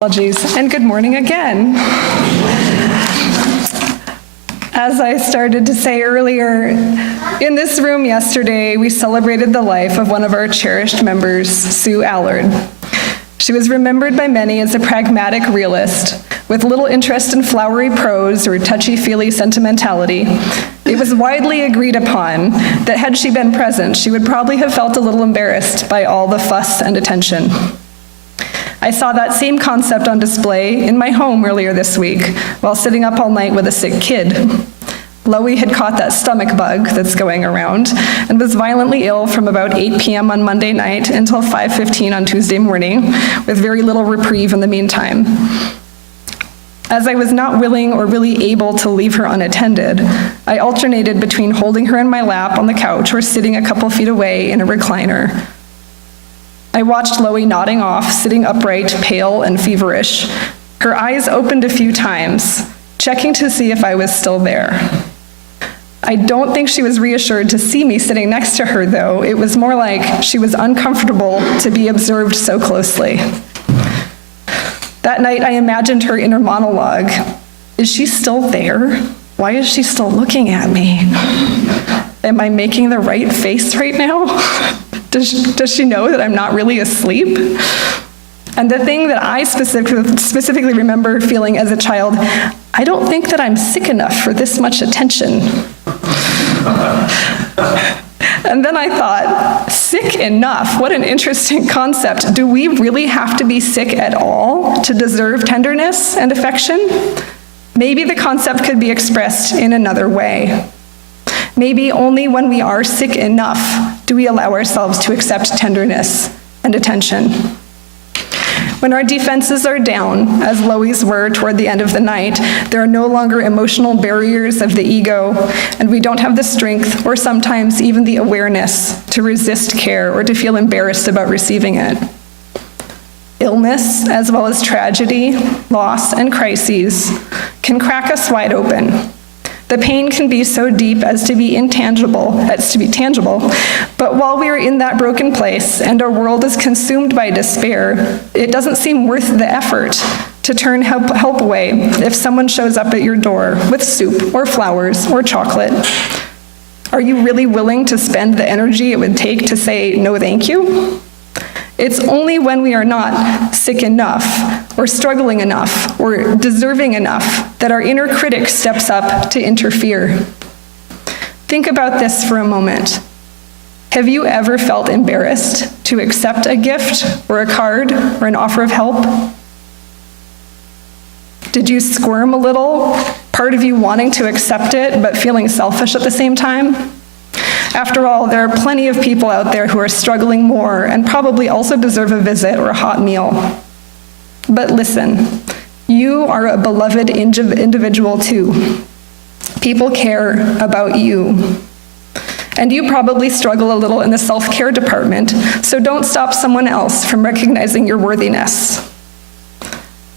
Apologies, and good morning again. As I started to say earlier, in this room yesterday, we celebrated the life of one of our cherished members, Sue Allard. She was remembered by many as a pragmatic realist, with little interest in flowery prose or touchy-feely sentimentality. It was widely agreed upon that had she been present, she would probably have felt a little embarrassed by all the fuss and attention. I saw that same concept on display in my home earlier this week while sitting up all night with a sick kid. Loie had caught that stomach bug that's going around and was violently ill from about 8 p.m. on Monday night until 5:15 on Tuesday morning, with very little reprieve in the meantime. As I was not willing or really able to leave her unattended, I alternated between holding her in my lap on the couch or sitting a couple feet away in a recliner. I watched Loie nodding off, sitting upright, pale and feverish. Her eyes opened a few times, checking to see if I was still there. I don't think she was reassured to see me sitting next to her, though. It was more like she was uncomfortable to be observed so closely. That night, I imagined her inner monologue. Is she still there? Why is she still looking at me? Am I making the right face right now? Does she know that I'm not really asleep? And the thing that I specifically remember feeling as a child, I don't think that I'm sick enough for this much attention. And then I thought, sick enough? What an interesting concept. Do we really have to be sick at all to deserve tenderness and affection? Maybe the concept could be expressed in another way. Maybe only when we are sick enough do we allow ourselves to accept tenderness and attention. When our defenses are down, as Loie's were toward the end of the night, there are no longer emotional barriers of the ego, and we don't have the strength, or sometimes even the awareness, to resist care or to feel embarrassed about receiving it. Illness, as well as tragedy, loss, and crises, can crack us wide open. The pain can be so deep as to be tangible, but while we are in that broken place and our world is consumed by despair, it doesn't seem worth the effort to turn help away if someone shows up at your door with soup or flowers or chocolate. Are you really willing to spend the energy it would take to say no thank you? It's only when we are not sick enough, or struggling enough, or deserving enough that our inner critic steps up to interfere. Think about this for a moment. Have you ever felt embarrassed to accept a gift, or a card, or an offer of help? Did you squirm a little, part of you wanting to accept it, but feeling selfish at the same time? After all, there are plenty of people out there who are struggling more and probably also deserve a visit or a hot meal. But listen, you are a beloved individual too. People care about you. And you probably struggle a little in the self-care department, so don't stop someone else from recognizing your worthiness.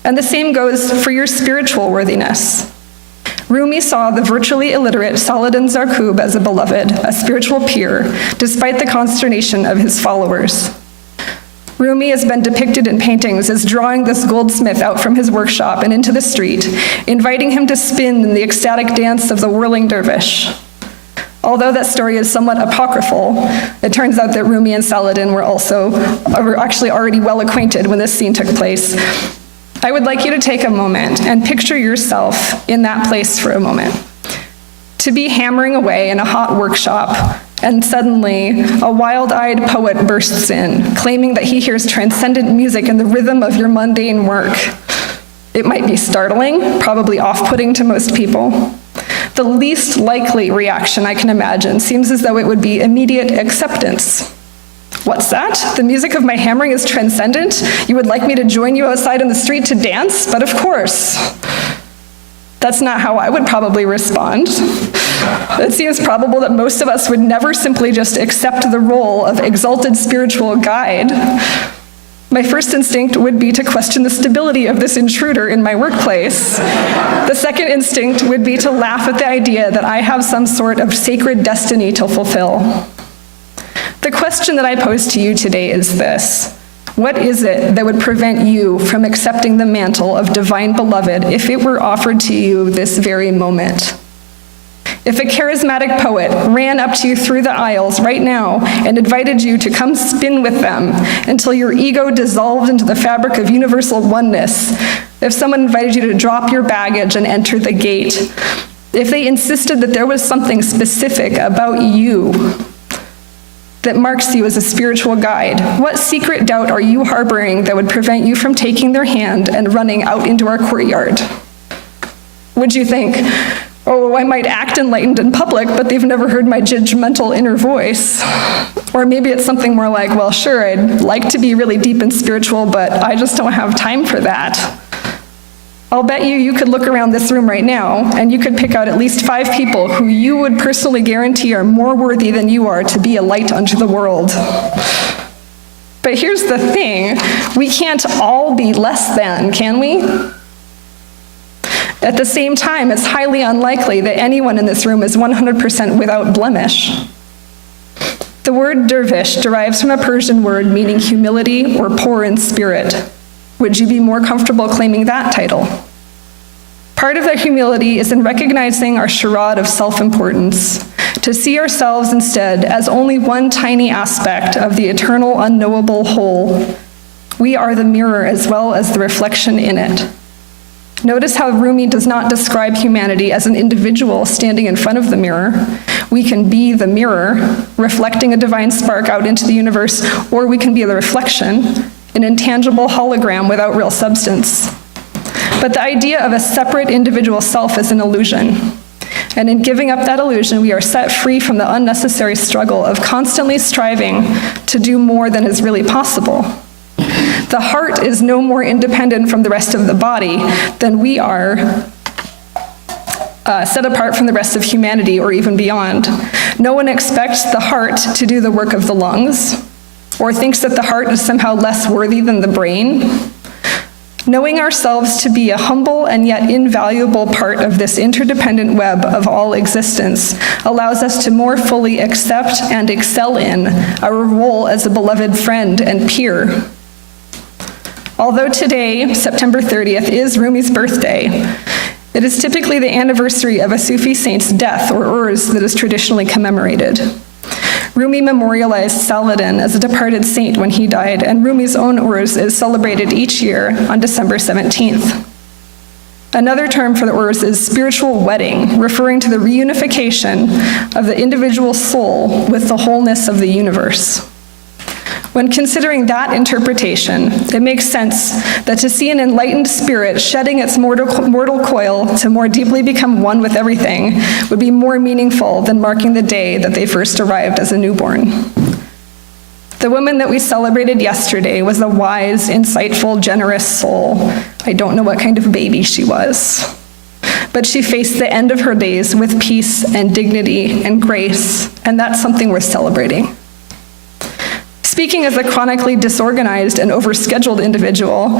And the same goes for your spiritual worthiness. Rumi saw the virtually illiterate Saladin Zarqub as a beloved, a spiritual peer, despite the consternation of his followers. Rumi has been depicted in paintings as drawing this goldsmith out from his workshop and into the street, inviting him to spin in the ecstatic dance of the whirling dervish. Although that story is somewhat apocryphal, it turns out that Rumi and Saladin were actually already well acquainted when this scene took place. I would like you to take a moment and picture yourself in that place for a moment. To be hammering away in a hot workshop, and suddenly a wild-eyed poet bursts in, claiming that he hears transcendent music in the rhythm of your mundane work. It might be startling, probably off-putting to most people. The least likely reaction I can imagine seems as though it would be immediate acceptance. What's that? The music of my hammering is transcendent? You would like me to join you outside in the street to dance? But of course. That's not how I would probably respond. It seems probable that most of us would never simply just accept the role of exalted spiritual guide. My first instinct would be to question the stability of this intruder in my workplace. The second instinct would be to laugh at the idea that I have some sort of sacred destiny to fulfill. The question that I pose to you today is this: What is it that would prevent you from accepting the mantle of divine beloved if it were offered to you this very moment? If a charismatic poet ran up to you through the aisles right now and invited you to come spin with them until your ego dissolved into the fabric of universal oneness, if someone invited you to drop your baggage and enter the gate, if they insisted that there was something specific about you that marks you as a spiritual guide, what secret doubt are you harboring that would prevent you from taking their hand and running out into our courtyard? Would you think, oh, I might act enlightened in public, but they've never heard my judgmental inner voice? Or maybe it's something more like, well, sure, I'd like to be really deep and spiritual, but I just don't have time for that. I'll bet you could look around this room right now, and you could pick out at least 5 people who you would personally guarantee are more worthy than you are to be a light unto the world. But here's the thing, we can't all be less than, can we? At the same time, it's highly unlikely that anyone in this room is 100% without blemish. The word dervish derives from a Persian word meaning humility or poor in spirit. Would you be more comfortable claiming that title? Part of that humility is in recognizing our charade of self-importance, to see ourselves instead as only one tiny aspect of the eternal unknowable whole. We are the mirror as well as the reflection in it. Notice how Rumi does not describe humanity as an individual standing in front of the mirror. We can be the mirror, reflecting a divine spark out into the universe, or we can be the reflection, an intangible hologram without real substance. But the idea of a separate individual self is an illusion. And in giving up that illusion, we are set free from the unnecessary struggle of constantly striving to do more than is really possible. The heart is no more independent from the rest of the body than we are set apart from the rest of humanity or even beyond. No one expects the heart to do the work of the lungs, or thinks that the heart is somehow less worthy than the brain. Knowing ourselves to be a humble and yet invaluable part of this interdependent web of all existence allows us to more fully accept and excel in our role as a beloved friend and peer. Although today, September 30th, is Rumi's birthday, it is typically the anniversary of a Sufi saint's death or urs that is traditionally commemorated. Rumi memorialized Saladin as a departed saint when he died, and Rumi's own urs is celebrated each year on December 17th. Another term for the urs is spiritual wedding, referring to the reunification of the individual soul with the wholeness of the universe. When considering that interpretation, it makes sense that to see an enlightened spirit shedding its mortal coil to more deeply become one with everything would be more meaningful than marking the day that they first arrived as a newborn. The woman that we celebrated yesterday was a wise, insightful, generous soul. I don't know what kind of baby she was, but she faced the end of her days with peace and dignity and grace, and that's something worth celebrating. Speaking as a chronically disorganized and overscheduled individual,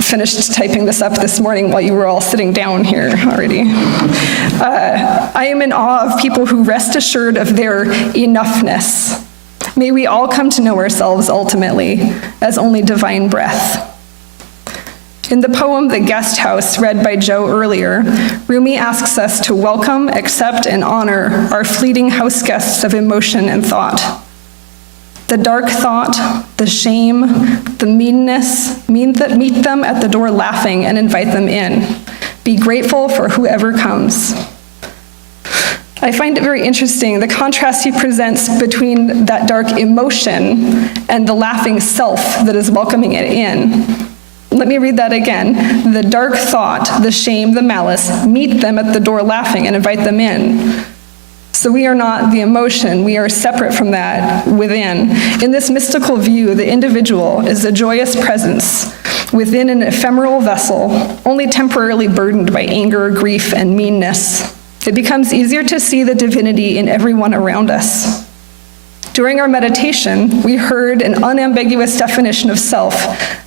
finished typing this up this morning while you were all sitting down here already, I am in awe of people who rest assured of their enoughness. May we all come to know ourselves ultimately as only divine breath. In the poem The Guest House, read by Joe earlier, Rumi asks us to welcome, accept, and honor our fleeting house guests of emotion and thought. The dark thought, the shame, the meanness, meet them at the door laughing and invite them in. Be grateful for whoever comes. I find it very interesting, the contrast he presents between that dark emotion and the laughing self that is welcoming it in. Let me read that again. The dark thought, the shame, the malice, meet them at the door laughing and invite them in. So we are not the emotion, we are separate from that within. In this mystical view, the individual is a joyous presence within an ephemeral vessel, only temporarily burdened by anger, grief, and meanness. It becomes easier to see the divinity in everyone around us. During our meditation, we heard an unambiguous definition of self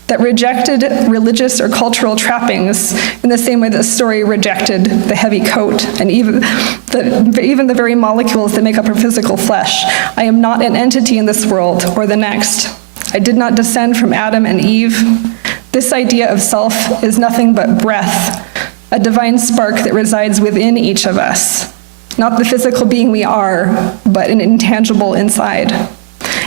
that rejected religious or cultural trappings in the same way that the story rejected the heavy coat and even the very molecules that make up our physical flesh. I am not an entity in this world or the next. I did not descend from Adam and Eve. This idea of self is nothing but breath, a divine spark that resides within each of us, not the physical being we are, but an intangible inside.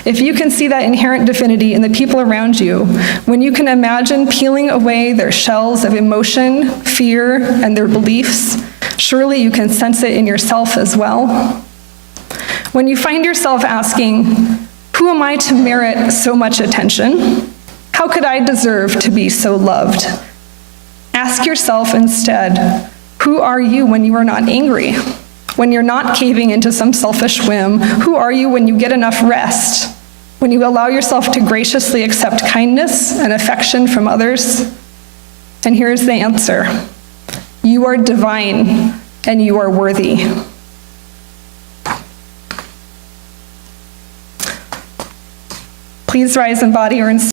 If you can see that inherent divinity in the people around you, when you can imagine peeling away their shells of emotion, fear, and their beliefs, surely you can sense it in yourself as well. When you find yourself asking, who am I to merit so much attention? How could I deserve to be so loved? Ask yourself instead, who are you when you are not angry? When you're not caving into some selfish whim, who are you when you get enough rest? When you allow yourself to graciously accept kindness and affection from others? And here's the answer. You are divine and you are worthy. Please rise in body or in spirit.